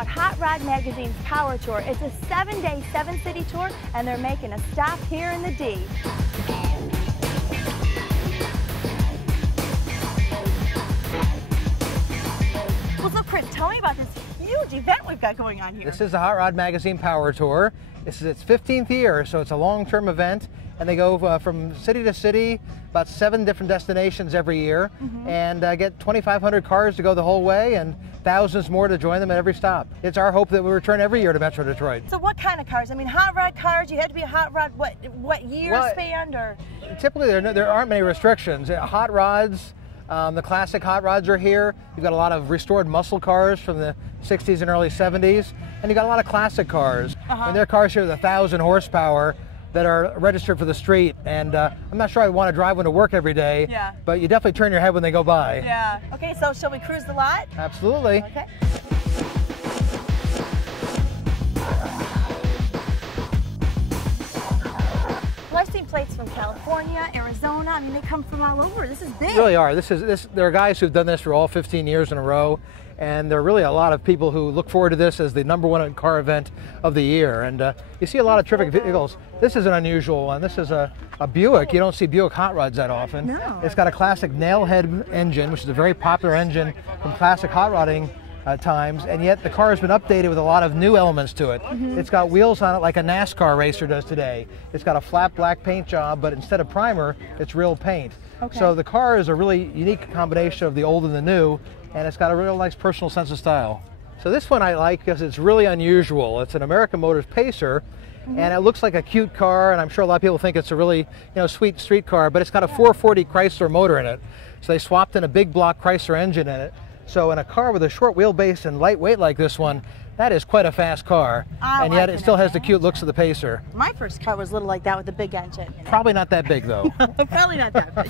out Hot Rod Magazine's Power Tour. It's a 7-day, 7-city tour, and they're making a stop here in the D. Well, so Chris, tell me about this huge event we've got going on here. This is the Hot Rod Magazine Power Tour. This is its 15th year, so it's a long-term event, and they go from city to city, about 7 different destinations every year, and get 2,500 cars to go the whole way, and thousands more to join them at every stop. It's our hope that we return every year to Metro Detroit. So what kind of cars? I mean, hot rod cars, you had to be a hot rod, what year span? Or? Typically, there aren't many restrictions. Hot rods, the classic hot rods are here. You've got a lot of restored muscle cars from the 60s and early 70s, and you've got a lot of classic cars. And there are cars here with 1,000 horsepower that are registered for the street, and I'm not sure I want to drive one to work every day, but you definitely turn your head when they go by. Yeah. Okay, so shall we cruise the lot? Absolutely. Okay. Well, I've seen plates from California, Arizona. I mean, they come from all over. This is big. They really are. There are guys who've done this for all 15 years in a row, and there are really a lot of people who look forward to this as the #1 car event of the year. And you see a lot of terrific vehicles. This is an unusual one. This is a Buick. You don't see Buick hot rods that often. No. It's got a classic nailhead engine, which is a very popular engine from classic hot rodding times, and yet the car has been updated with a lot of new elements to it. It's got wheels on it like a NASCAR racer does today. It's got a flat black paint job, but instead of primer, it's real paint. So the car is a really unique combination of the old and the new, and it's got a real nice personal sense of style. So this one I like because it's really unusual. It's an American Motors Pacer, and it looks like a cute car, and I'm sure a lot of people think it's a really sweet street car, but it's got a 440 Chrysler motor in it. So they swapped in a big block Chrysler engine in it. So in a car with a short wheelbase and lightweight like this one, that is quite a fast car, and yet it still has the cute looks of the Pacer. My first car was little like that with a big engine. Probably not that big though. Probably not that big.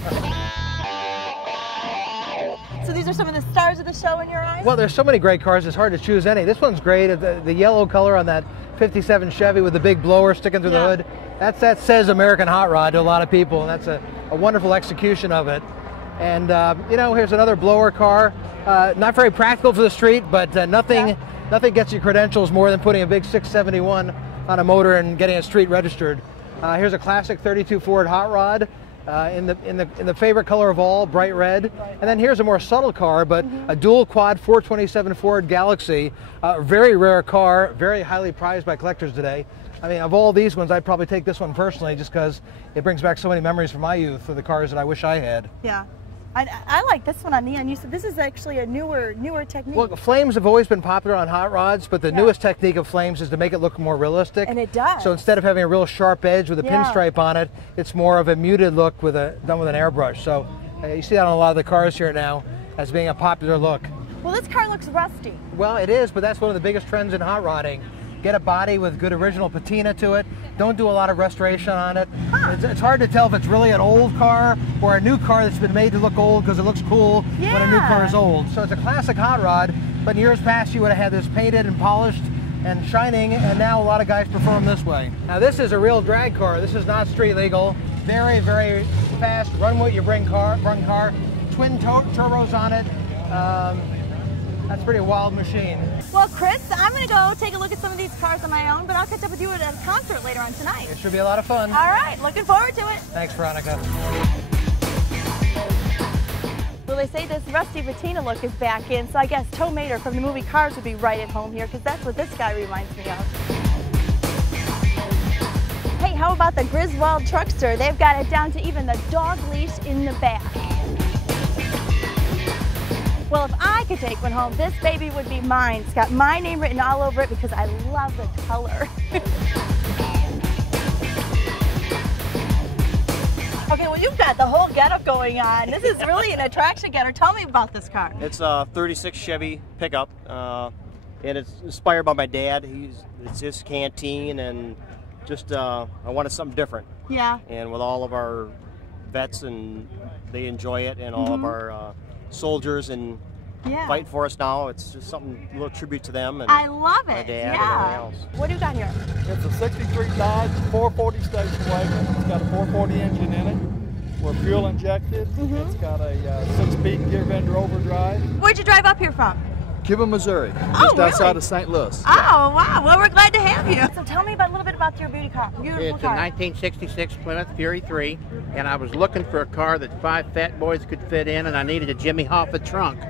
So these are some of the stars of the show in your eyes? Well, there's so many great cars, it's hard to choose any. This one's great, the yellow color on that 57 Chevy with the big blower sticking through the hood. That says American Hot Rod to a lot of people, and that's a wonderful execution of it. And here's another blower car. Not very practical for the street, but nothing gets you credentials more than putting a big 671 on a motor and getting it street registered. Here's a classic 32 Ford hot rod in the favorite color of all, bright red. And then here's a more subtle car, but a dual quad 427 Ford Galaxy, a very rare car, very highly prized by collectors today. I mean, of all these ones, I'd probably take this one personally just because it brings back so many memories from my youth of the cars that I wish I had. Yeah. I like this one on the end. You said this is actually a newer technique. Well, flames have always been popular on hot rods, but the newest technique of flames is to make it look more realistic. And it does. So instead of having a real sharp edge with a pinstripe on it, it's more of a muted look done with an airbrush. So you see that on a lot of the cars here now as being a popular look. Well, this car looks rusty. Well, it is, but that's one of the biggest trends in hot rodding. Get a body with good original patina to it. Don't do a lot of restoration on it. It's hard to tell if it's really an old car or a new car that's been made to look old because it looks cool when a new car is old. So it's a classic hot rod, but in years past you would have had this painted and polished and shining, and now a lot of guys prefer them this way. Now this is a real drag car. This is not street legal. Very, very fast, run what you bring car. Twin turbos on it. That's a pretty wild machine. Well, Chris, I'm going to go take a look at some of these cars on my own, but I'll catch up with you at a concert later on tonight. It should be a lot of fun. All right, looking forward to it. Thanks, Veronica. Well, they say this rusty patina look is back in, so I guess Tow Mater from the movie Cars would be right at home here, because that's what this guy reminds me of. Hey, how about the Griswold Truckster? They've got it down to even the dog leash in the back. Well, if I could take one home, this baby would be mine. It's got my name written all over it because I love the color. Okay, well, you've got the whole getup going on. This is really an attraction getter. Tell me about this car. It's a 36 Chevy pickup, and it's inspired by my dad. It's his canteen, and just I wanted something different. Yeah. And with all of our vets, and they enjoy it, and all of our soldiers and fight for us now. It's just something, a little tribute to them. And I love it. My dad and everything else. What do you got here? It's a 63 Dodge 440 station wagon. It's got a 440 engine in it. We're fuel injected. It's got a 6-speed gear bender overdrive. Where'd you drive up here from? Cuba, Missouri, Oh, just outside really? of St. Louis. Oh, wow. Well, we're glad to have you. So tell me a little bit about your beautiful car. It's a 1966 Plymouth Fury 3, and I was looking for a car that 5 fat boys could fit in, and I needed a Jimmy Hoffa trunk.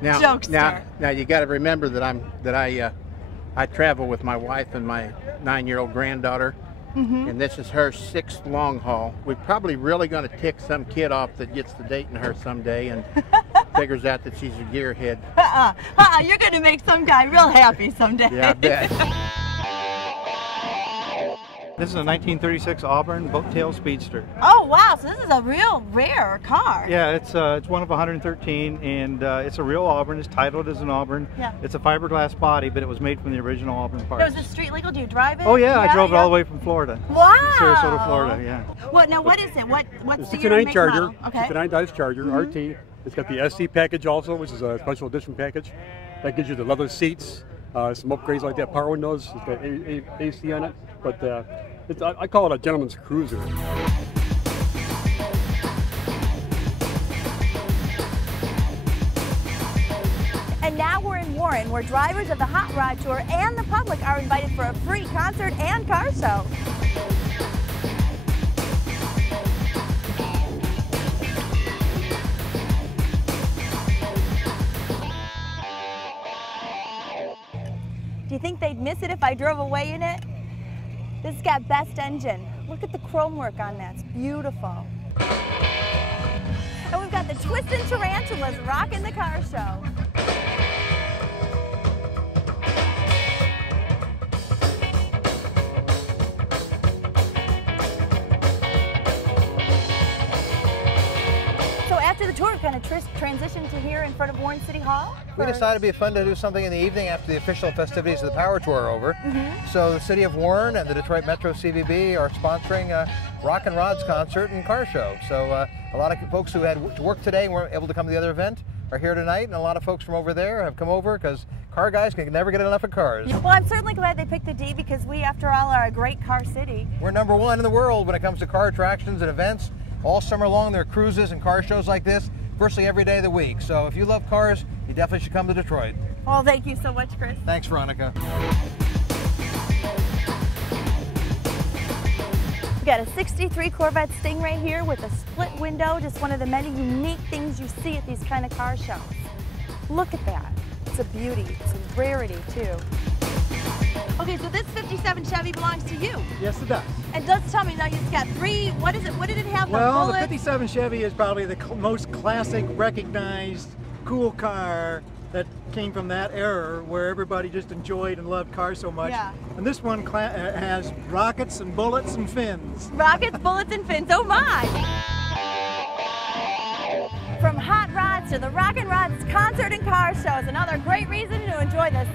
Jokester. Now you got to remember that I travel with my wife and my 9-year-old granddaughter, and this is her 6th long haul. We're probably really going to tick some kid off that gets to dating her someday and figures out that she's a gearhead. You're going to make some guy real happy someday. Yeah, I bet. This is a 1936 Auburn boat-tail speedster. Oh, wow. So this is a real rare car. Yeah, it's one of 113, and it's a real Auburn. It's titled as an Auburn. Yeah. It's a fiberglass body, but it was made from the original Auburn parts. Now, is this street legal? Do you drive it? Oh yeah, I drove it all the way from Florida. Wow. Sarasota, Florida, yeah. What is it? What's the 69 make Charger, model? Okay. 69 Dodge Charger, RT. It's got the SC package also, which is a special edition package. That gives you the leather seats, some upgrades like that, power windows. It's got AC on it, but I call it a gentleman's cruiser. And now we're in Warren, where drivers of the Hot Rod Tour and the public are invited for a free concert and car show. Do you think they'd miss it if I drove away in it? This has got best engine. Look at the chrome work on that, it's beautiful. And we've got the Twistin' Tarantulas rocking the car show. So after the tour, we're going to transition to here in front of Warren City Hall. We decided it'd be fun to do something in the evening after the official festivities of the Power Tour are over. So the City of Warren and the Detroit Metro CVB are sponsoring a Rock and Rods concert and car show. So a lot of folks who had to work today and weren't able to come to the other event are here tonight, and a lot of folks from over there have come over because car guys can never get enough of cars. Well, I'm certainly glad they picked the D because we, after all, are a great car city. We're #1 in the world when it comes to car attractions and events. All summer long there are cruises and car shows like this virtually every day of the week. So if you love cars, you definitely should come to Detroit. Well, thank you so much, Chris. Thanks, Veronica. We got a 63 Corvette Stingray here with a split window, just one of the many unique things you see at these kind of car shows. Look at that. It's a beauty. It's a rarity, too. Okay, so this 57 Chevy belongs to you. Yes, it does. And just tell me, now you've got 3, what is it? What did it have? Well, the the 57 Chevy is probably the most classic, recognized, cool car that came from that era where everybody just enjoyed and loved cars so much. Yeah. And this one has rockets and bullets and fins. Rockets, bullets, and fins. Oh my! From hot rods to the Rock and Rods concert and car shows, another great reason to enjoy the